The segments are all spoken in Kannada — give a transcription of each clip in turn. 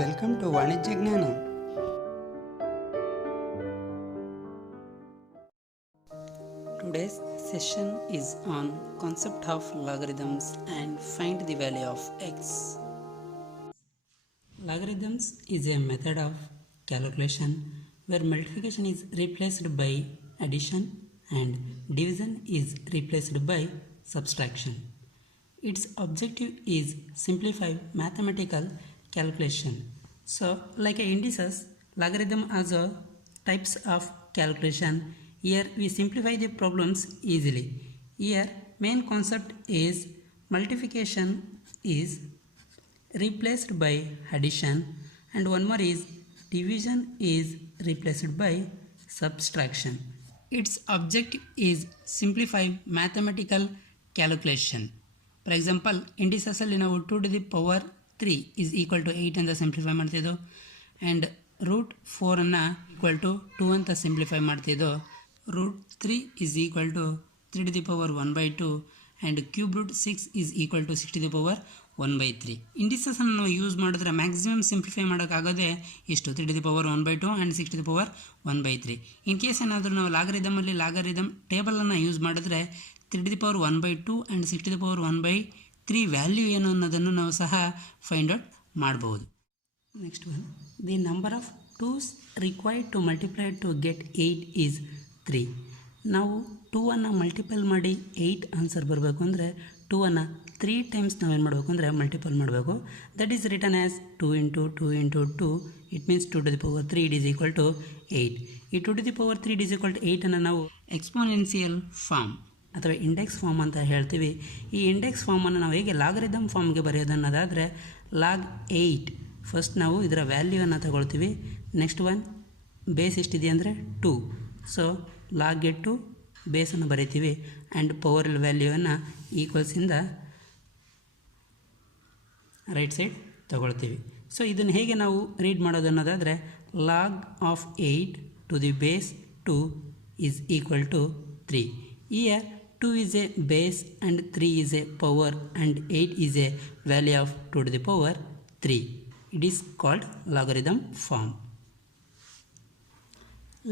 Welcome to Vanijya Gnana. Today's session is on concept of logarithms and find the value of x. Logarithms is a method of calculation where multiplication is replaced by addition and division is replaced by subtraction. Its objective is simplify mathematical calculation. So, like a indices, logarithm also types of calculation. Here we simplify the problems easily. Here main concept is multiplication is replaced by addition and one more is division is replaced by subtraction. Its objective is simplify mathematical calculation. For example, indices ಅಲ್ಲಿ ನಾವು 2 to the power 3 is equal to 8 ಅಂತ ಸಿಂಪ್ಲಿಫೈ ಮಾಡ್ತಿದ್ದೋ ಆ್ಯಂಡ್ ರೂಟ್ 4 ಅನ್ನು ಈಕ್ವಲ್ ಟು 2 ಅಂತ simplify ಮಾಡ್ತಿದ್ದೋ root 3 is equal to 3 to the power 1 by 2 and cube root 6 is equal to 6 to the power 1 by 3. ಇಂಡಿಸಸನ್ನು ನಾವು ಯೂಸ್ ಮಾಡಿದ್ರೆ ಮ್ಯಾಕ್ಸಿಮಮ್ ಸಿಂಪ್ಲಿಫೈ ಮಾಡೋಕ್ಕಾಗೋದೇ ಇಷ್ಟು 3 to the power 1 by 2 and 6 to the power 1 by 3. In case ಏನಾದರೂ ನಾವು ಲಾಗರಿದಮಲ್ಲಿ ಲಾಗರಿದಮ್ ಟೇಬಲನ್ನು ಯೂಸ್ ಮಾಡಿದ್ರೆ 3 to the power 1 by 2 and 6 to the power 1 by 3 value ಏನು ಅನ್ನೋದನ್ನು ನಾವು ಸಹ ಫೈಂಡ್ ಔಟ್ ಮಾಡ್ಬೋದು. Next one, the number of twos required to multiply to get 8 is 3. ನಾವು 2ಅನ್ನು ಮಲ್ಟಿಪಲ್ ಮಾಡಿ 8 ಆನ್ಸರ್ ಬರಬೇಕು ಅಂದರೆ 2ಅನ್ನು 3 ಟೈಮ್ಸ್ ನಾವೇನು ಮಾಡಬೇಕು ಅಂದರೆ ಮಲ್ಟಿಪಲ್ ಮಾಡಬೇಕು. That is return as 2 into 2 into 2. It means 2 to the power 3 it is equal to 8. ಈ 2 to the power 3 it is equal to 8ಅನ್ನು ನಾವು ಎಕ್ಸ್ಪೋನೆನ್ಷಿಯಲ್ ಫಾರ್ಮ್ ಅಥವಾ ಇಂಡೆಕ್ಸ್ ಫಾರ್ಮ್ ಅಂತ ಹೇಳ್ತೀವಿ. ಈ ಇಂಡೆಕ್ಸ್ ಫಾರ್ಮನ್ನು ನಾವು ಹೇಗೆ ಲಾಗರಿದಮ್ ಫಾರ್ಮ್ಗೆ ಬರೆಯೋದನ್ನೋದಾದರೆ ಲಾಗ್ 8 ಫಸ್ಟ್ ನಾವು ಇದರ ವ್ಯಾಲ್ಯೂವನ್ನು ತಗೊಳ್ತೀವಿ. ನೆಕ್ಸ್ಟ್ ಒನ್ ಬೇಸ್ ಎಷ್ಟಿದೆ ಅಂದರೆ 2. ಸೊ ಲಾಗ್ಗೆ 2 ಬೇಸನ್ನು ಬರೀತೀವಿ ಆ್ಯಂಡ್ ಪವರ್ ವ್ಯಾಲ್ಯೂವನ್ನು ಈಕ್ವಲ್ಸಿಂದ ರೈಟ್ ಸೈಡ್ ತಗೊಳ್ತೀವಿ. ಸೊ ಇದನ್ನು ಹೇಗೆ ನಾವು ರೀಡ್ ಮಾಡೋದನ್ನೋದಾದರೆ log of 8 to the base 2 is equal to 3. Here 2 is a base and 3 is a power and 8 is a value of 2 to the power 3. It is called logarithm form.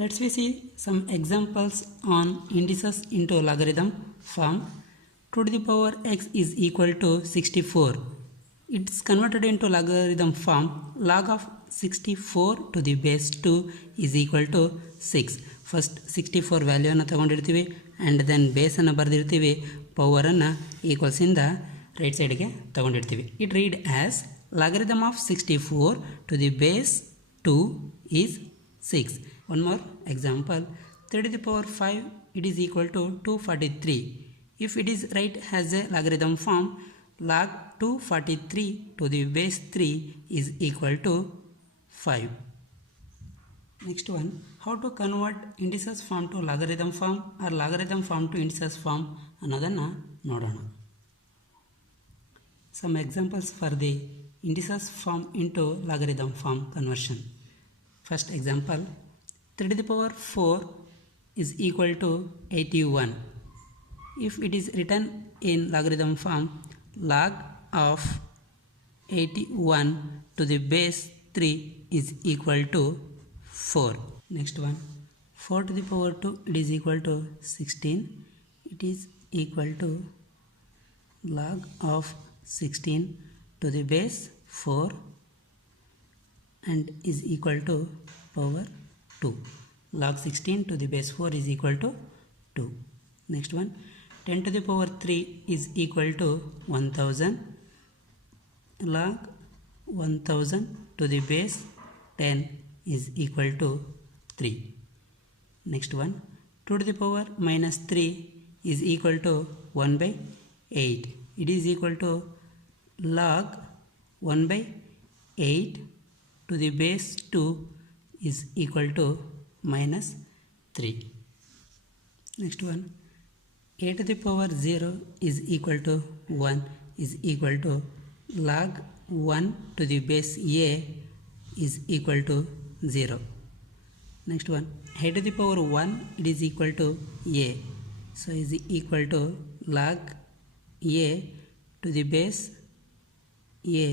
Let's see some examples on indices into logarithm form. 2 to the power x is equal to 64. It's converted into logarithm form. Log of 64 to the base 2 is equal to 6. First 64 ವ್ಯಾಲ್ಯೂವನ್ನು ತೊಗೊಂಡಿರ್ತೀವಿ ಆ್ಯಂಡ್ ದೆನ್ ಬೇಸನ್ನು ಬರೆದಿರ್ತೀವಿ, ಪವರನ್ನು ಈಕ್ವಲ್ಸಿಂದ ರೈಟ್ ಸೈಡ್ಗೆ ತೊಗೊಂಡಿರ್ತೀವಿ. It read as logarithm of 64 to the base 2 is 6. One more example, 3 to the power 5 it is equal to 243. If it is right as a logarithm form, log 243 to the base 3 is equal to 5. Next one, how to convert indices form to logarithm form or logarithm form to indices form ಅನ್ನೋದನ್ನು ನೋಡೋಣ. Some examples for the indices form into logarithm form conversion. First example, 3 to the power 4 is equal to 81. If it is written in logarithm form, log of 81 to the base 3 is equal to 4. Next one, 4 to the power 2 it is equal to 16. It is equal to log of 16 to the base 4 and is equal to power 2. Log 16 to the base 4 is equal to 2. Next one, 10 to the power 3 is equal to 1000. Log 1000 to the base 10 is equal to 3. Next one, 2 to the power minus 3 is equal to 1 by 8. It is equal to log 1 by 8 to the base 2 is equal to minus 3. Next one, a to the power 0 is equal to 1 is equal to log 1 to the base a is equal to 0. Next one, a to the power 1 it is equal to a. So is equal to log a to the base a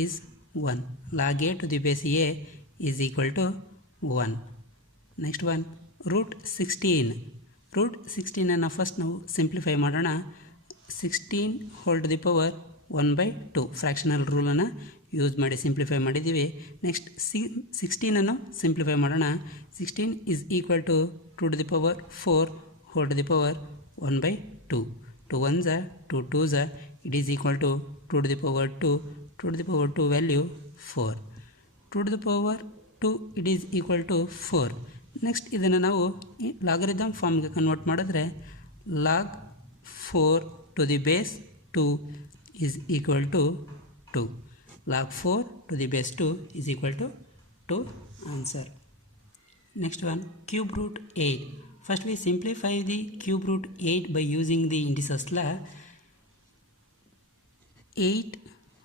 is 1. Log a to the base a is equal to 1. Next one, root 16. Root 16 ಅನ್ನು ಫಸ್ಟ್ ನಾವು ಸಿಂಪ್ಲಿಫೈ ಮಾಡೋಣ. 16 whole to the power 1/2 fractional ರೂಲನ್ನು ಯೂಸ್ ಮಾಡಿ ಸಿಂಪ್ಲಿಫೈ ಮಾಡಿದ್ದೀವಿ. ನೆಕ್ಸ್ಟ್ 16 ಸಿಂಪ್ಲಿಫೈ ಮಾಡೋಣ. 16 is equal to 2 to the power 4 whole to the power 1/2. 2 1s are 2 2s are, it is equal to 2 to the power 2. 2 to the power 2 value 4. 2 to the power 2 it is equal to 4. Next ಇದನ್ನು ನಾವು ಲಾಗರಿದಮ್ ಫಾರ್ಮ್ಗೆ ಕನ್ವರ್ಟ್ ಮಾಡಿದ್ರೆ log 4 to the base 2 is equal to 2. Log 4 to the base 2 is equal to 2 answer. Next one, cube root 8. First we simplify the cube root 8 by using the indices law. 8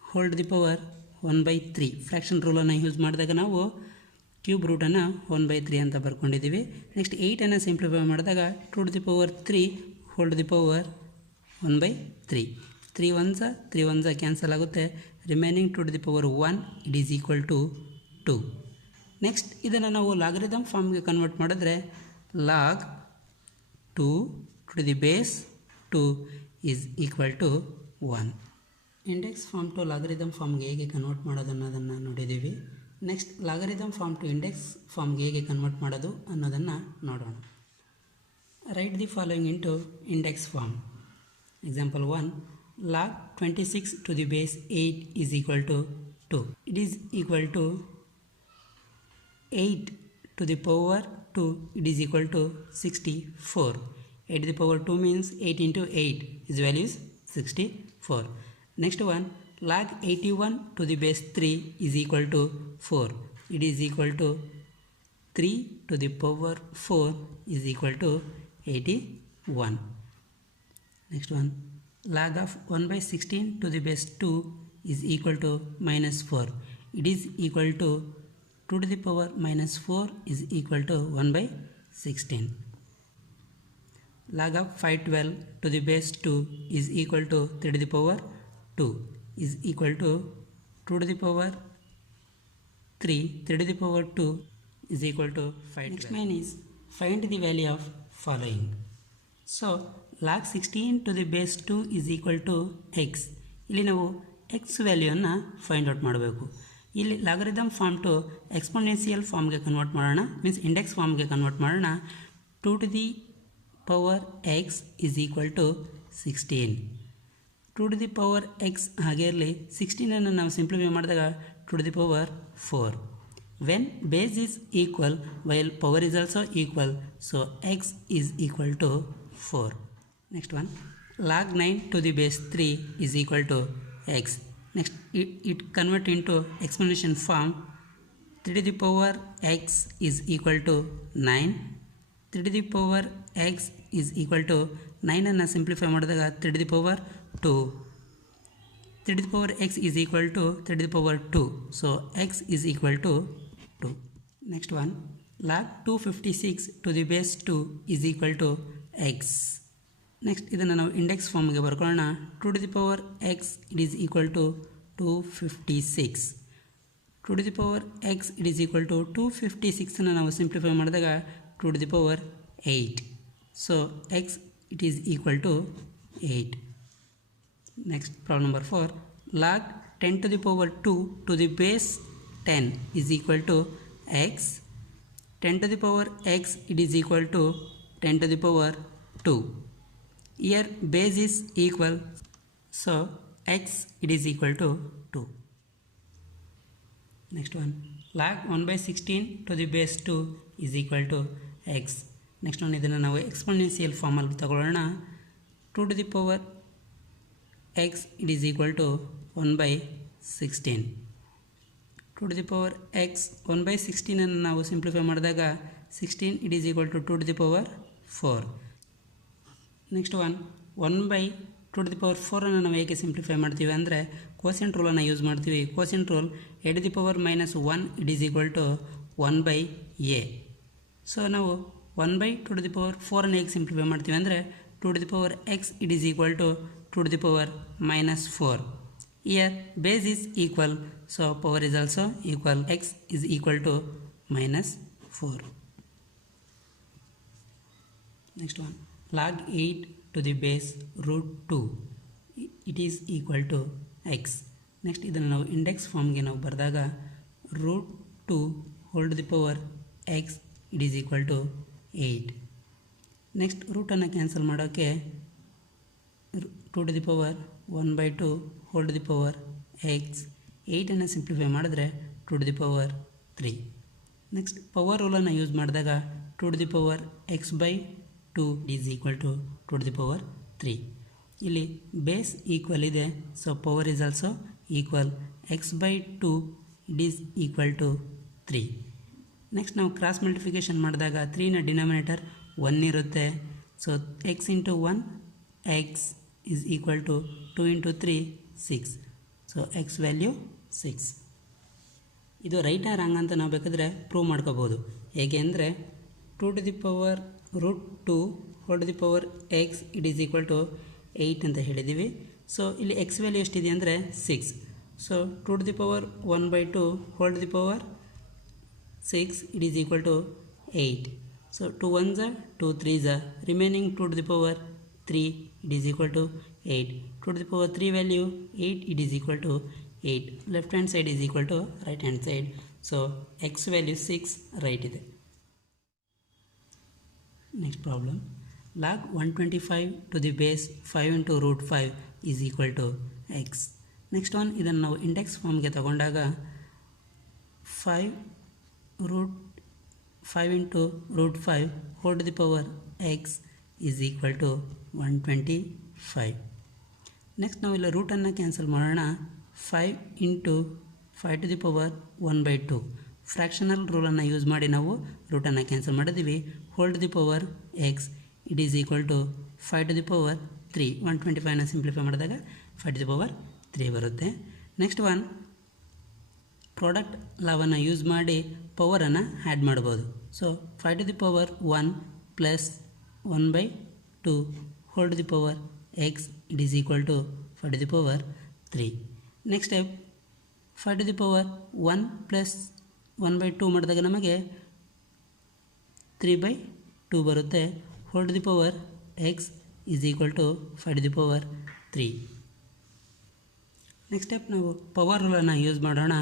whole to the power 1/3 fraction ರೂಲನ್ನು ಯೂಸ್ ಮಾಡಿದಾಗ ನಾವು ಕ್ಯೂಬ್ ರೂಟನ್ನು 1/3 ಅಂತ ಬರ್ಕೊಂಡಿದ್ದೀವಿ. ನೆಕ್ಸ್ಟ್ 8 ಸಿಂಪ್ಲಿಫೈ ಮಾಡಿದಾಗ 2 to the power 3 whole to the power 1/3. 3 1s cancel ಆಗುತ್ತೆ. Remaining 2 to the power 1 it is equal to 2. Next ಇದನ್ನು ನಾವು ಲಾಗರಿದಮ್ ಫಾರ್ಮ್ಗೆ ಕನ್ವರ್ಟ್ ಮಾಡಿದ್ರೆ log 2 to the base 2 is equal to 1. Index form to logarithm ಫಾರ್ಮ್ಗೆ ಹೇಗೆ ಕನ್ವರ್ಟ್ ಮಾಡೋದು ಅನ್ನೋದನ್ನು ನೋಡಿದ್ದೀವಿ. Next logarithm form to index ಫಾರ್ಮ್ಗೆ ಹೇಗೆ ಕನ್ವರ್ಟ್ ಮಾಡೋದು ಅನ್ನೋದನ್ನು ನೋಡೋಣ. Write the following into index form. Example 1, log 26 to the base 8 is equal to 2. It is equal to 8 to the power 2, it is equal to 64. 8 to the power 2 means 8 into 8, its value is 64. Next one, log 81 to the base 3 is equal to 4. It is equal to 3 to the power 4 is equal to 81. Next one, log of 1/16 to the base 2 is equal to -4. It is equal to 2 to the power -4 is equal to 1/16. Log of 512 to the base 2 is equal to 3 to the power 2 is equal to 2 to the power 3. 3 to the power 2 is equal to 512. Next main is find the value of following. So log 16 to the base 2 is equal to x. ಇಲ್ಲಿ ನಾವು x ವ್ಯಾಲ್ಯೂವನ್ನು ಫೈಂಡ್ ಔಟ್ ಮಾಡಬೇಕು. ಇಲ್ಲಿ ಲಾಗರಿದಮ್ ಫಾರ್ಮ್ ಟು ಎಕ್ಸ್ಪೋನೆನ್ಷಿಯಲ್ ಫಾರ್ಮ್ಗೆ ಕನ್ವರ್ಟ್ ಮಾಡೋಣ, ಮೀನ್ಸ್ ಇಂಡೆಕ್ಸ್ ಫಾರ್ಮ್ಗೆ ಕನ್ವರ್ಟ್ ಮಾಡೋಣ. 2 to the power x is equal to 16. 2 to the power x ಹಾಗೆ ಇರಲಿ. 16 ನಾವು ಸಿಂಪ್ಲಿಫೈ ಮಾಡಿದಾಗ 2 to the power 4. When base is equal while power is also equal, so x is equal to 4. Next one, log 9 to the base 3 is equal to x. Next it convert into exponential form. 3 to the power x is equal to 9. 3 to the power x is equal to 9 ಅನ್ನು ಸಿಂಪ್ಲಿಫೈ ಮಾಡಿದಾಗ 3 to the power 2. 3 to the power x is equal to 3 to the power 2. So x is equal to 2. Next one, log 256 to the base 2 is equal to x. Next ಇದನ್ನು ನಾವು ಇಂಡೆಕ್ಸ್ ಫಾರ್ಮ್ಗೆ ಬರ್ಕೊಳ್ಳೋಣ. 2 to the power x it is equal to 256. 2 to the power x it is equal to 256 ಅನ್ನು ನಾವು ಸಿಂಪ್ಲಿಫೈ ಮಾಡಿದಾಗ 2 to the power 8. So x it is equal to 8. Next problem number 4, log 10 to the power 2 to the base 10 is equal to x. 10 to the power x it is equal to 10 to the power 2. Here base is equal, so x it is equal to 2. Next one, log 1/16 to the base 2 is equal to x. Next one, ಇದನ್ನು ನಾವು ಎಕ್ಸ್ಪೋನೆನ್ಷಿಯಲ್ ಫಾರ್ಮಲ್ಲಿ ತಗೊಳ್ಳೋಣ. 2 to the power x it is equal to 1/16. 2 to the power x 1/16 ಅನ್ನು ನಾವು ಸಿಂಪ್ಲಿಫೈ ಮಾಡಿದಾಗ 16 it is equal to 2 to the power 4. Next one 1/2 to the power 4 ಅನ್ನು ನಾವು ಹೇಗೆ ಸಿಂಪ್ಲಿಫೈ ಮಾಡ್ತೀವಿ ಅಂದರೆ ಕೋಸೆಂಟ್ ರೂಲನ್ನು ಯೂಸ್ ಮಾಡ್ತೀವಿ. ಕೋಸೆಂಟ್ rule a to the power -1 it is equal to 1/a. So ನಾವು 1/2 to the power 4 ಅನ್ನು ಹೇಗೆ ಸಿಂಪ್ಲಿಫೈ ಮಾಡ್ತೀವಿ ಅಂದರೆ 2 to the power x it is equal to 2 to the power -4. Here base is equal, so power is also equal. X is equal to minus 4. Next one, log 8 to the base root 2, it is equal to x. Next ಇದನ್ನು ನಾವು ಇಂಡೆಕ್ಸ್ ಫಾರ್ಮ್ಗೆ ನಾವು ಬರೆದಾಗ root 2 whole to the power x it is equal to 8. Next ರೂಟನ್ನು ಕ್ಯಾನ್ಸಲ್ ಮಾಡೋಕ್ಕೆ 2 to the power 1/2 whole to the power x, 8ಅನ್ನು ಸಿಂಪ್ಲಿಫೈ ಮಾಡಿದ್ರೆ 2 to the power 3. Next power ರೂಲನ್ನು ಯೂಸ್ ಮಾಡಿದಾಗ 2 to the power x/2 is equal to 2 to the power 3. ಇಲ್ಲಿ ಬೇಸ್ ಈಕ್ವಲ್ ಇದೆ, so power is also equal. x/2 it is equal to 3. Next ನಾವು ಕ್ರಾಸ್ ಮಲ್ಟಿಫಿಕೇಷನ್ ಮಾಡಿದಾಗ 3ನ ಡಿನಾಮಿನೇಟರ್ 1 ಇರುತ್ತೆ, so x into 1 x is equal to 2 into 3 6, so x value 6. ಇದು ರೈಟ್ ಆರ್ ರಾಂಗ್ ಅಂತ ನಾವು ಬೇಕಾದರೆ ಪ್ರೂವ್ ಮಾಡ್ಕೋಬೋದು. ಹೇಗೆ ಅಂದರೆ 2 to the power root 2 whole to the power x it is equal to 8 ಅಂತ ಹೇಳಿದ್ದೀವಿ. ಸೊ ಇಲ್ಲಿ ಎಕ್ಸ್ ವ್ಯಾಲ್ಯೂ ಎಷ್ಟಿದೆ ಅಂದರೆ 6, so 2 to the power 1/2 whole to the power 6 it is equal to 8. So 2 1s are 2 3s are remaining 2 to the power 3 it is equal to 8. 2 to the power 3 value 8 it is equal to 8. Left hand side is equal to right hand side, so x value 6 right ಇದೆ. Next problem, log 125 to the base 5 into root 5 is equal to x. Next one, ಇದನ್ನು ನಾವು ಇಂಡೆಕ್ಸ್ ಫಾರ್ಮ್ಗೆ ತಗೊಂಡಾಗ 5 into root 5 whole to the power x is equal to 125. Next ನಾವು ಇಲ್ಲಿ ರೂಟನ್ನು ಕ್ಯಾನ್ಸಲ್ ಮಾಡೋಣ. 5 into 5 to the power 1/2 fractional ರೂಲನ್ನು ಯೂಸ್ ಮಾಡಿ ನಾವು ರೂಟನ್ನು ಕ್ಯಾನ್ಸಲ್ ಮಾಡಿದ್ದೀವಿ. Whole to the power x it is equal to 5 to the power 3. 125ನ ಸಿಂಪ್ಲಿಫೈ ಮಾಡಿದಾಗ 5 to the power 3 ಬರುತ್ತೆ. ನೆಕ್ಸ್ಟ್ ಒನ್, ಪ್ರಾಡಕ್ಟ್ ಲಾವನ್ನು ಯೂಸ್ ಮಾಡಿ ಪವರನ್ನು ಆ್ಯಡ್ ಮಾಡ್ಬೋದು. So 5 to the power 1 plus 1/2 whole to the power x it is equal to 5 to the power 3. Next step, 5 to the power 1 plus 1/2 ಮಾಡಿದಾಗ ನಮಗೆ 3/2 ಬರುತ್ತೆ. Whole to the power x is equal to 5 to the power 3. Next step, ನಾವು ಪವರ್ ರೂಲನ್ನು ಯೂಸ್ ಮಾಡೋಣ.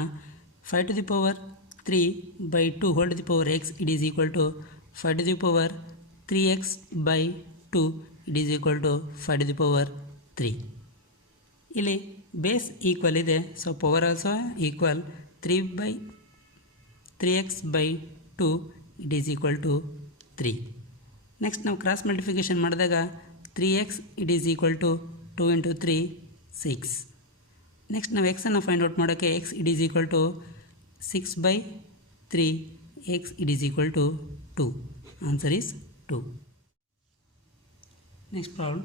5 to the power 3/2 whole to the power x it is equal to 5 to the power 3x/2 it is equal to 5 to the power 3. ಇಲ್ಲಿ ಬೇಸ್ ಈಕ್ವಲ್ ಇದೆ, so power also equal. 3x/2 it is equal to 3. Next ನಾವು ಕ್ರಾಸ್ ಮಲ್ಟಿಫಿಕೇಷನ್ ಮಾಡಿದಾಗ 3x it is equal to 2 into 3 6. Next ನಾವು ಎಕ್ಸನ್ನು ಫೈಂಡ್ ಔಟ್ ಮಾಡೋಕ್ಕೆ x it is equal to 6/3 x it is equal to 2. Answer is 2. Next problem,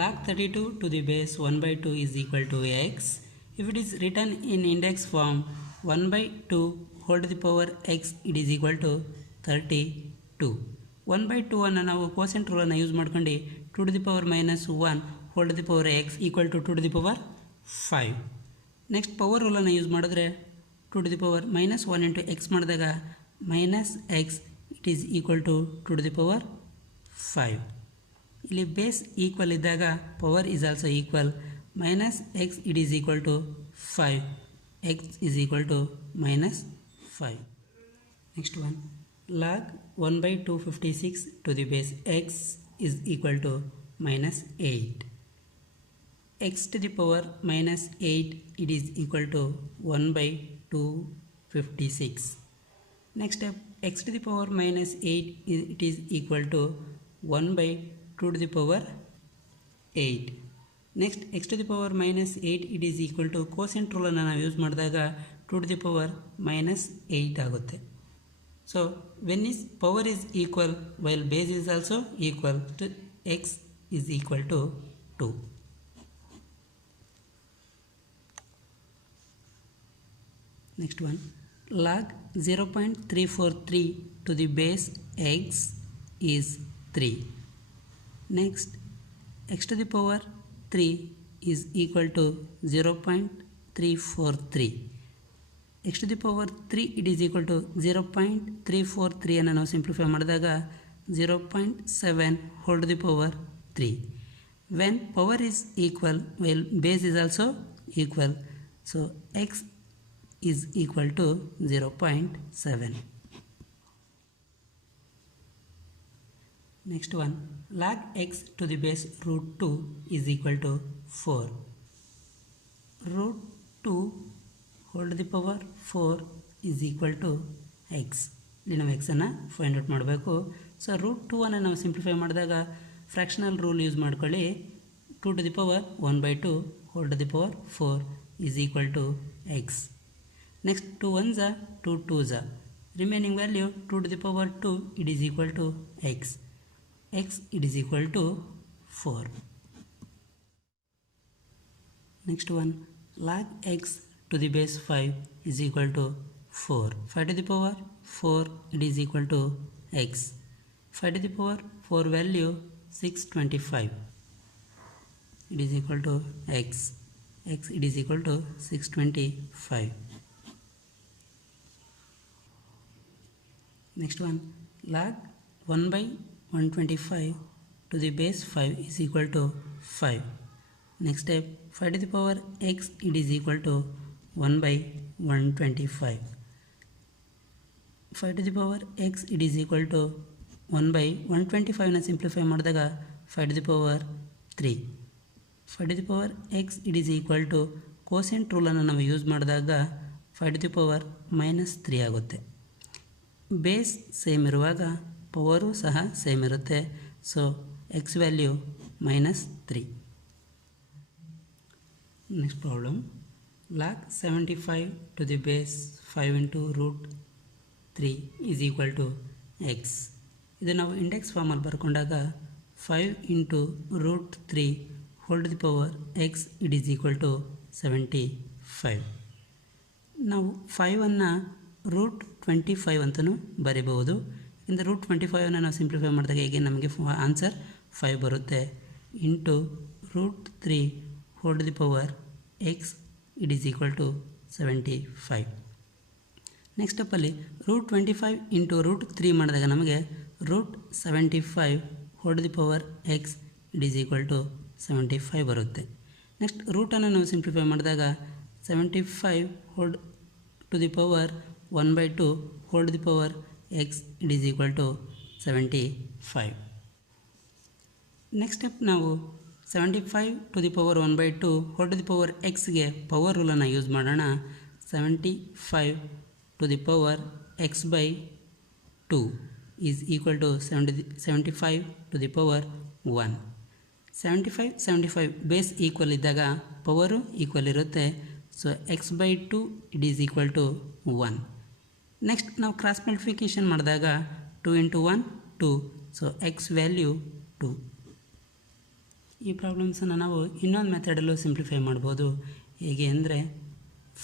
log 32 to the base 1/2 is equal to x. If it is written in index form 1/2 whole to the power x it is equal to 32. 1/2 ಅನ್ನು ನಾವು ಕೋಸೆಂಟ್ ರೂಲನ್ನು ಯೂಸ್ ಮಾಡ್ಕೊಂಡು 2 to the power -1 whole to the power x equal to 2 to the power 5. Next power ರೂಲನ್ನು ಯೂಸ್ ಮಾಡಿದ್ರೆ 2 to the power -1 into x ಮಾಡಿದಾಗ -x it is equal to 2 to the power 5. ಇಲ್ಲಿ ಬೇಸ್ ಈಕ್ವಲ್ ಇದ್ದಾಗ power is also equal. -x it is equal to 5, x is equal to -5. Next one, log 1/256 to the base x is equal to -8. x to the power -8 it is equal to 1/256. Next step, x to the power -8 it is equal to 1/2 to the power 8. ನೆಕ್ಸ್ಟ್ x to the power -8 it is equal to quotient ರೂಲನ್ನು ನಾವು ಯೂಸ್ ಮಾಡಿದಾಗ 2 to the power -8 ಆಗುತ್ತೆ. So when is power is equal while base is also equal to x is equal to 2. Next one, log 0.343 to the base x is 3. Next, x to the power 3 is equal to 0.343 0.343. x to the power 3 it is equal to 0.343 ಅನ್ನು ನಾವು ಸಿಂಪ್ಲಿಫೈ ಮಾಡಿದಾಗ 0.7 whole to the power 3. When power is equal, well, base is also equal, so x is equal to 0.7. Next one, log x to the base root 2 is equal to 4. Root 2 whole to the power 4 is equal to x. ಇಲ್ಲಿ ನಾವು x ಅನ್ನು ಫೈಂಡ್ ಔಟ್ ಮಾಡಬೇಕು. ಸೊ ರೂಟ್ 2 ಅನ್ನು ನಾವು ಸಿಂಪ್ಲಿಫೈ ಮಾಡಿದಾಗ ಫ್ರ್ಯಾಕ್ಷನಲ್ ರೂಲ್ ಯೂಸ್ ಮಾಡ್ಕೊಳ್ಳಿ. 2 to the power 1/2 whole to the power 4 is equal to x. Next 2 1s are 2 2s are. Remaining value 2 to the power 2 it is equal to x. X it is equal to 4. Next one, log x to the base 5 is equal to 4. 5 to the power 4 it is equal to x. 5 to the power 4 value 625. It is equal to x. X it is equal to 625. Next one, log 1/125 to the base 5 is equal to 5. Next step, 5 to the power x it is equal to 1/125. 5 to the power x it is equal to 1/125 ನ ಸಿಂಪ್ಲಿಫೈ ಮಾಡಿದಾಗ 5 to the power 3. 5 to the power x it is equal to quotient ರೂಲನ್ನು ನಾವು ಯೂಸ್ ಮಾಡಿದಾಗ 5 to the power -3 ಆಗುತ್ತೆ. ಬೇಸ್ ಸೇಮ್ ಇರುವಾಗ ಪವರು ಸಹ ಸೇಮ್ ಇರುತ್ತೆ. So x value -3. Next problem, log 75 to the base 5 into root 3 is equal to x. ಇದು ನಾವು ಇಂಡೆಕ್ಸ್ ಫಾರ್ಮಲ್ಲಿ ಬರ್ಕೊಂಡಾಗ 5 into root 3 whole to the power x it is equal to 75. ನಾವು 5ಅನ್ನು ರೂಟ್ 25 ಅಂತಲೂ ಬರೀಬಹುದು. ಇಂದ ರೂಟ್ 25 ನಾವು ಸಿಂಪ್ಲಿಫೈ ಮಾಡಿದಾಗ ಹೇಗೆ ನಮಗೆ ಆನ್ಸರ್ 5 ಬರುತ್ತೆ. Into root 3 whole to the power x it is equal to 75. Next ಸ್ಟೆಪ್ಪಲ್ಲಿ ರೂಟ್ 25 ಇಂಟು ರೂಟ್ 3 ಮಾಡಿದಾಗ ನಮಗೆ root 75 whole to the power x it is equal to 75 ಬರುತ್ತೆ. ನೆಕ್ಸ್ಟ್ ರೂಟನ್ನು ನಾವು ಸಿಂಪ್ಲಿಫೈ ಮಾಡಿದಾಗ 75 whole to the power 1/2 whole to the power x it is equal to 75. Next step ನಾವು 75 to the power 1/2 whole to the power xಗೆ ಪವರ್ ರೂಲನ್ನು ಯೂಸ್ ಮಾಡೋಣ. 75 to the power x/2 is equal to 75 to the power 1. 75 base equal ಇದ್ದಾಗ ಪವರು ಈಕ್ವಲ್ ಇರುತ್ತೆ. So x/2 it is equal to 1. Next ನಾವು ಕ್ರಾಸ್ ಮಲ್ಟಿಫಿಕೇಷನ್ ಮಾಡಿದಾಗ 2 into 1 2. So x value 2. ಈ ಪ್ರಾಬ್ಲಮ್ಸನ್ನು ನಾವು ಇನ್ನೊಂದು ಮೆಥಡಲ್ಲೂ ಸಿಂಪ್ಲಿಫೈ ಮಾಡ್ಬೋದು. ಹೇಗೆ ಅಂದರೆ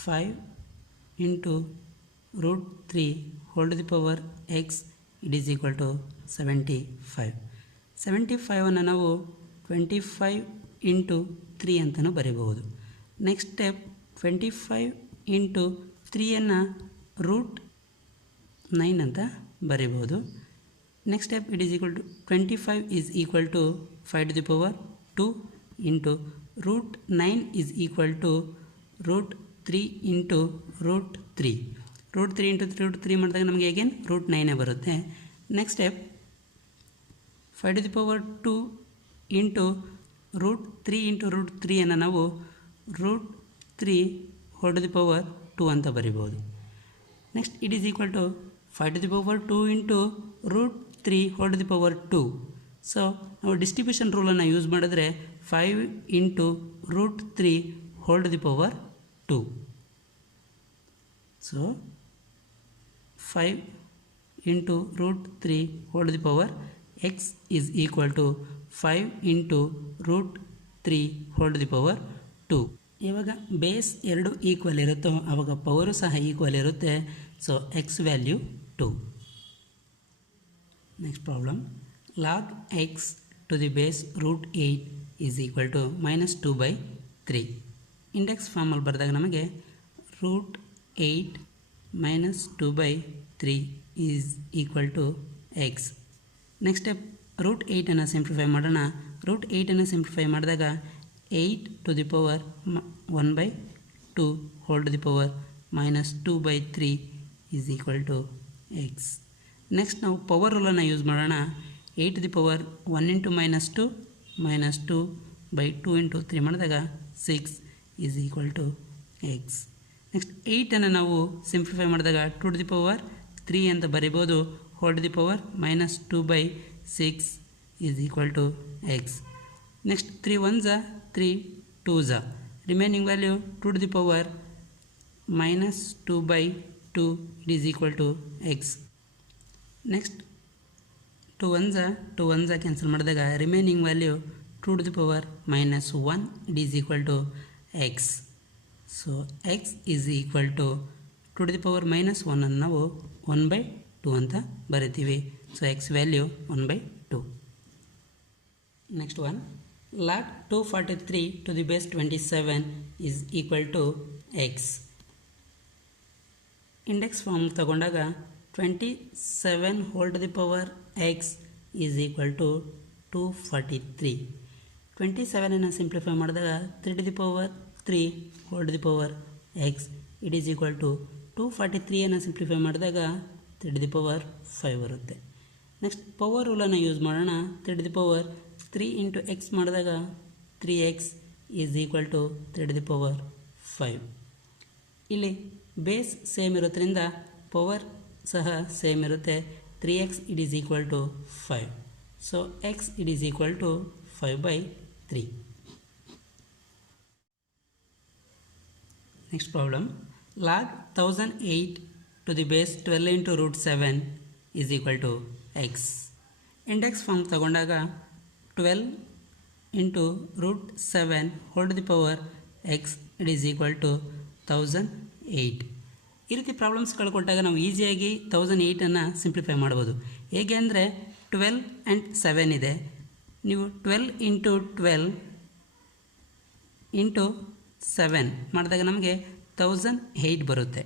5 into root 3 whole to the power x it is equal to 75. 75ಅನ್ನು ನಾವು 25 into 3 ಅಂತಲೂ ಬರೀಬಹುದು. ನೆಕ್ಸ್ಟ್ ಸ್ಟೆಪ್ 25 into 3ಅನ್ನು ರೂಟ್ 9 ಅಂತ ಬರೀಬಹುದು. Next step it is equal to 25 is equal to 5 to the power 2 into root 9 is equal to root 3 into root 3. root 3 into root 3 ಮಾಡಿದಾಗ ನಮಗೆ ಅಗೇನ್ ರೂಟ್ 9 ಬರುತ್ತೆ. Next step 5 to the power 2 into root 3 into root 3 ಅನ್ನು ನಾವು root 3 whole to the power 2 ಅಂತ ಬರಿಬೋದು. Next it is equal to 5 to the power 2 into root 3 whole to the power 2. So ನಾವು ಡಿಸ್ಟ್ರಿಬ್ಯೂಷನ್ ರೂಲನ್ನು ಯೂಸ್ ಮಾಡಿದ್ರೆ 5 into root 3 whole to the power 2. So 5 into root 3 whole to the power x is equal to 5 into root 3 whole to the power 2. ಇವಾಗ ಬೇಸ್ ಎರಡು ಈಕ್ವಲ್ ಇರುತ್ತೋ ಆವಾಗ ಪವರು ಸಹ ಈಕ್ವಲ್ ಇರುತ್ತೆ. So x value 2. Next problem, log x to the base root 8 is equal to -2/3. Index ಫಾರ್ಮಲ್ಲಿ ಬರೆದಾಗ ನಮಗೆ √8 minus 2/3 is equal to x. Next step √8 simplify ಮಾಡೋಣ. √8 ಸಿಂಪ್ಲಿಫೈ ಮಾಡಿದಾಗ 8 1/2 whole to the power minus 2/3 is equal to x. Next ನಾವು ಪವರ್ ರೂಲನ್ನು ಯೂಸ್ ಮಾಡೋಣ. 8 1 × -2 -2/2 × 3 ಮಾಡಿದಾಗ 6 is equal to x. Next 8 ನಾವು ಸಿಂಪ್ಲಿಫೈ ಮಾಡಿದಾಗ 2 ಅಂತ ಬರಿಬೋದು. Whole to the power -2/6 is equal to x. Next 3 1s 3 2s, remaining value 2 -2/2 it is equal to x. Next 2 1s cancel ಮಾಡಿದಾಗ remaining value 2 -1 it is equal to x. So x is equal to 2 -1 ಅನ್ನು ನಾವು 1/2 ಅಂತ ಬರಿತೀವಿ. So x value 1/2. Next one, log 243 to the base 27 is equal to x. Index form ತಗೊಂಡಾಗ 27 whole to the power x is equal to 243. 27 simplify ಮಾಡಿದಾಗ 3 whole to the power x it is equal to 243 simplify ಮಾಡಿದಾಗ 3 ಬರುತ್ತೆ. ನೆಕ್ಸ್ಟ್ ಪವರ್ ರೂಲನ್ನು ಯೂಸ್ ಮಾಡೋಣ. 3 × x ಮಾಡಿದಾಗ 3x ಈಸ್ ಈಕ್ವಲ್ ಟು 3 ಇಲ್ಲಿ ಬೇಸ್ ಸೇಮ್ ಇರೋದ್ರಿಂದ ಪವರ್ ಸಹ ಸೇಮ್ ಇರುತ್ತೆ. 3x it is equal to 5. So x it is equal to 5/3. Next problem, log 1008 to the base 12 × √7 is equal to x. Index form ತಗೊಂಡಾಗ 12 × √7 whole to the power x it is equal to 1008. ಈ ರೀತಿ ಪ್ರಾಬ್ಲಮ್ಸ್ಗಳು ಕೊಟ್ಟಾಗ ನಾವು ಈಸಿಯಾಗಿ 1008 ಸಿಂಪ್ಲಿಫೈ ಮಾಡ್ಬೋದು. ಹೇಗೆ ಅಂದರೆ 12 ಆ್ಯಂಡ್ 7 ಇದೆ. ನೀವು 12 × 12 × 7 ಮಾಡಿದಾಗ ನಮಗೆ 1008 ಬರುತ್ತೆ.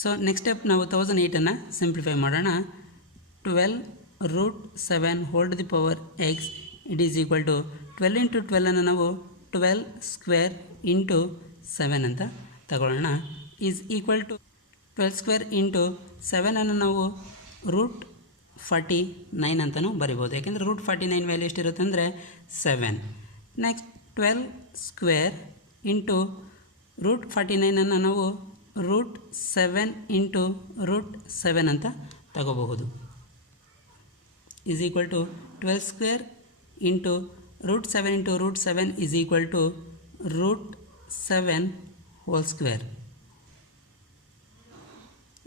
ಸೊ ನೆಕ್ಸ್ಟ್ ಸ್ಟೆಪ್ ನಾವು 1008 ಸಿಂಪ್ಲಿಫೈ ಮಾಡೋಣ. 12 √7 whole to the power x it is equal to 12 × 12 ನಾವು 12 ಸ್ಕ್ವೇರ್ × 7 ಅಂತ ತಗೊಳ್ಳೋಣ. ಈಸ್ ಈಕ್ವಲ್ ಟು 12 ಸ್ಕ್ವೇರ್ × 7 ನಾವು √49 ಅಂತಲೂ ಬರಿಬೋದು. ಯಾಕೆಂದರೆ √49 ವ್ಯಾಲ್ಯೂ ಎಷ್ಟಿರುತ್ತೆ ಅಂದರೆ 7. ನೆಕ್ಸ್ಟ್ 12 ಸ್ಕ್ವೇರ್ × √49 ನಾವು √7 × √7 ಅಂತ ತಗೋಬಹುದು. Is equal to 12 square × √7 × √7 is equal to √7 whole square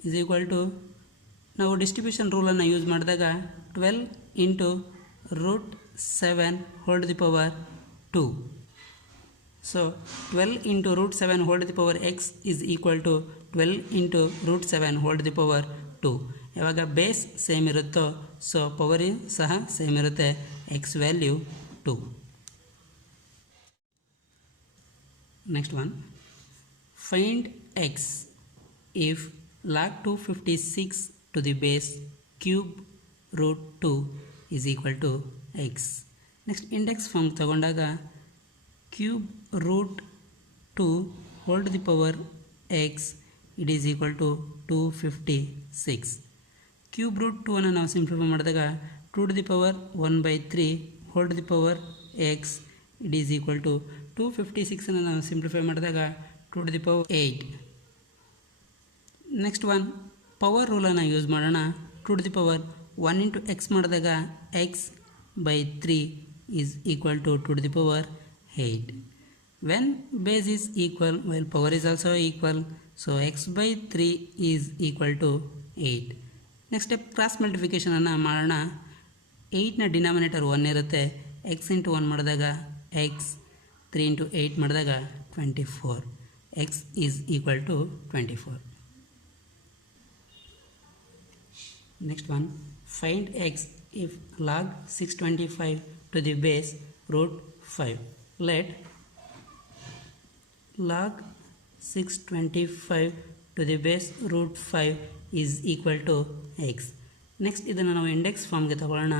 is equal to, ನಾವು ಡಿಸ್ಟ್ರಿಬ್ಯೂಷನ್ ರೂಲನ್ನು ಯೂಸ್ ಮಾಡಿದಾಗ 12 × √7 whole to the power 2. So 12 × √7 whole to the power x is equal to 12 × √7 whole to the power 2. ಯಾವಾಗ ಬೇಸ್ ಸೇಮ್ ಇರುತ್ತೋ ಸೊ ಪವರ್ ಸಹ ಸೇಮ್ ಇರುತ್ತೆ. X value 2. Next one, find X if log 256 to the base cube √2 is equal to x. Next index form ತಗೊಂಡಾಗ cube √2 whole to the power x it is equal to 256. Cube √2 ನಾವು ಸಿಂಪ್ಲಿಫೈ ಮಾಡಿದಾಗ 2 to the power 1/3 whole to the power x it is equal to 256 ನಾವು ಸಿಂಪ್ಲಿಫೈ ಮಾಡಿದಾಗ 2 to the power 8. Next one, power ರೂಲನ್ನು ಯೂಸ್ ಮಾಡೋಣ. 2 ಟು ದಿ ಪವರ್ 1 × x ಮಾಡಿದಾಗ x/3 is equal to 2 to the power 8. When base is equal while power is also equal, so x/3 is equal to 8. Next step cross ಮಲ್ಟಿಫಿಕೇಷನನ್ನು ಮಾಡೋಣ. 8ನ ಡಿನಾಮಿನೇಟರ್ 1 ಇರುತ್ತೆ. x × 1 ಮಾಡಿದಾಗ x, 3 × 8 ಮಾಡಿದಾಗ 24. x ಈಸ್ ಈಕ್ವಲ್ ಟು 24. Next one, find x if log 625 to the base √5. Let log 625 to the base root 5 is equal to x. Next ಇದನ್ನು ನಾವು ಇಂಡೆಕ್ಸ್ ಫಾರ್ಮ್ಗೆ ತಗೊಳ್ಳೋಣ.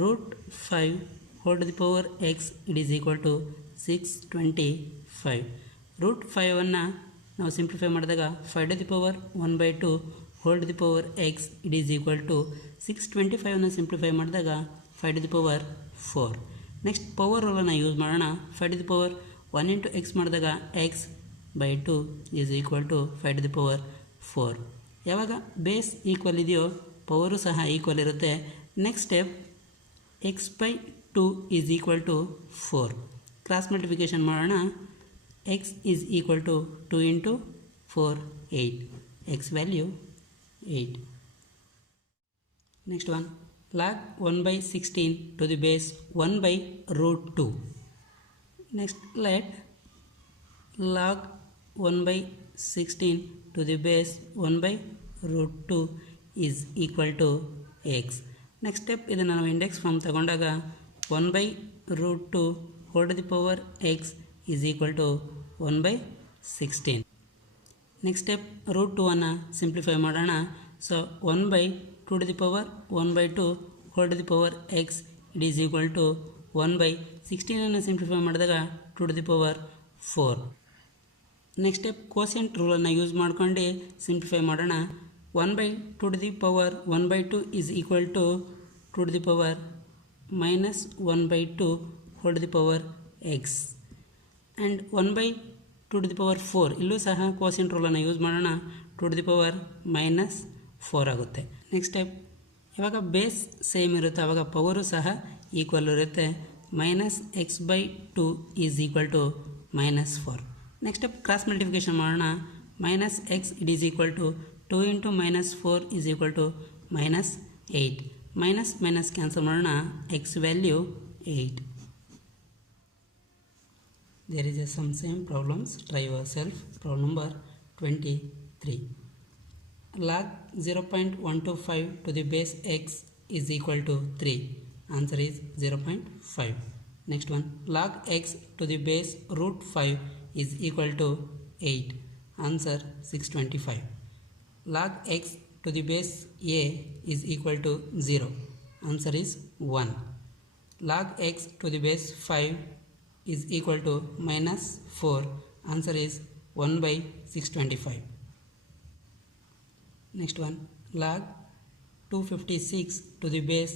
Root 5 whole to the power x it is equal to 625. Root 5ಅನ್ನು ನಾವು ಸಿಂಪ್ಲಿಫೈ ಮಾಡಿದಾಗ 5 to the power 1/2 whole to the power x it is equal to 625ಅನ್ನು ಸಿಂಪ್ಲಿಫೈ ಮಾಡಿದಾಗ 5 to the power 4. Next power ರೂಲನ್ನು ಯೂಸ್ ಮಾಡೋಣ. 5 to the power 1 into x ಮಾಡಿದಾಗ x by 2 is equal to 5 to the power 4. ಯಾವಾಗ ಬೇಸ್ ಈಕ್ವಲ್ ಇದೆಯೋ ಪವರು ಸಹ ಈಕ್ವಲ್ ಇರುತ್ತೆ. Next step x by 2 is equal to 4. Cross multiplication ಮಾಡೋಣ. X is equal to 2 into 4 8. X value 8. Next one log 1/16 to the base 1/√2. Next let log 1/16 to the base 1/√2 is equal to x. Next step ಇದನ್ನು ನಾವು ಇಂಡೆಕ್ಸ್ ಫಾರ್ಮ್ ತಗೊಂಡಾಗ 1/√2 whole to the power x is equal to 1/16. Next step root 2 ಅನ್ನು ಸಿಂಪ್ಲಿಫೈ ಮಾಡೋಣ. So 1/2 to the power 1/2 whole to the power x it is equal to 1/16 ಅನ್ನು ಸಿಂಪ್ಲಿಫೈ ಮಾಡಿದಾಗ 2 to the power 4. Next step quotient ರೂಲನ್ನು ಯೂಸ್ ಮಾಡ್ಕೊಂಡು ಸಿಂಪ್ಲಿಫೈ ಮಾಡೋಣ. 1/2 to the power 1/2 is equal to 2 to the power minus 1/2 whole to the power x and 1/2 to the power 4 ಇಲ್ಲೂ ಸಹ ಕೋಸೆಂಟ್ ರೂಲನ್ನು ಯೂಸ್ ಮಾಡೋಣ. 2 to the power minus 4 ಆಗುತ್ತೆ. ನೆಕ್ಸ್ಟ್ ಸ್ಟೆಪ್ ಯಾವಾಗ ಬೇಸ್ ಸೇಮ್ ಇರುತ್ತೆ ಆವಾಗ ಪವರು ಸಹ ಈಕ್ವಲ್ ಇರುತ್ತೆ. Minus x by 2 is equal to minus 4. Next step cross multiplication ಮಾಡೋಣ. Minus x it is equal to 2 into minus 4 is equal to minus 8. Minus minus cancel ಮಾಡೋಣ. X value 8. There is some same problems. Try yourself. Problem number 23. Log 0.125 to the base x is equal to 3. Answer is 0.5. Next one. Log x to the base root 5 is equal to 8. Answer 625. Log x to the base a is equal to 0. Answer is 1. Log x to the base 5 is equal to minus 4. Answer is 1/625. Next one. Log 256 to the base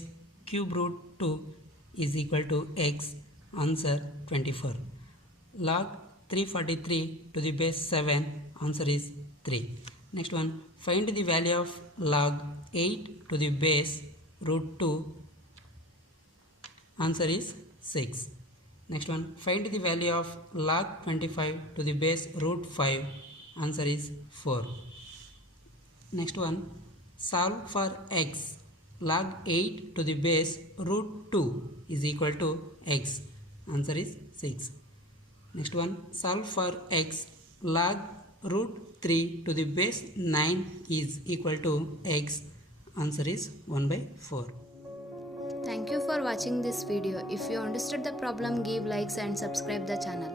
cube root 2 is equal to x. Answer 24. Log 343 to the base 7. Answer is 3. Next one. Find the value of log 8 to the base root 2. Answer is 6. Next one. Find the value of log 25 to the base root 5. Answer is 4. Next one. Solve for x. Log 8 to the base root 2 is equal to x. Answer is 6. Next one. Solve for x. Log root 3 to the base 9 is equal to x. Answer is 1/4. Thank you for watching this video. If you understood the problem, give likes and subscribe the channel.